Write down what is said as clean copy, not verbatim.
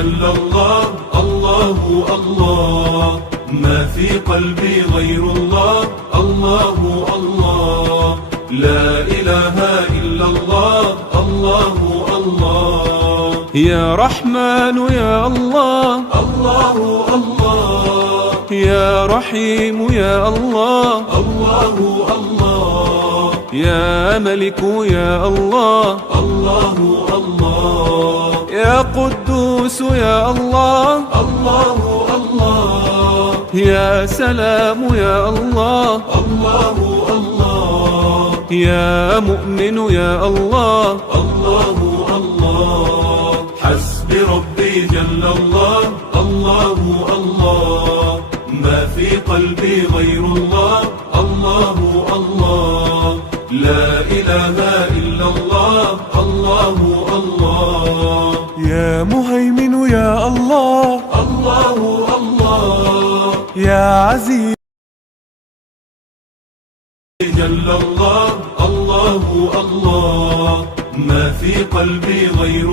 جل الله، الله الله، ما في قلبي غير الله، الله الله، لا إله إلا الله، الله الله. يا رحمن يا الله، الله الله، يا رحيم يا الله، الله الله، يا ملك يا الله، الله الله، يا قدوس يا الله، الله الله، يا سلام يا الله، الله الله، يا مؤمن يا الله، الله الله. حسبي ربي جل الله، الله الله، ما في قلبي غير الله، الله الله، لا إله إلا الله، الله الله. يا مهيمن يا الله، الله الله، يا عزيز جل الله، الله الله، ما في قلبي غير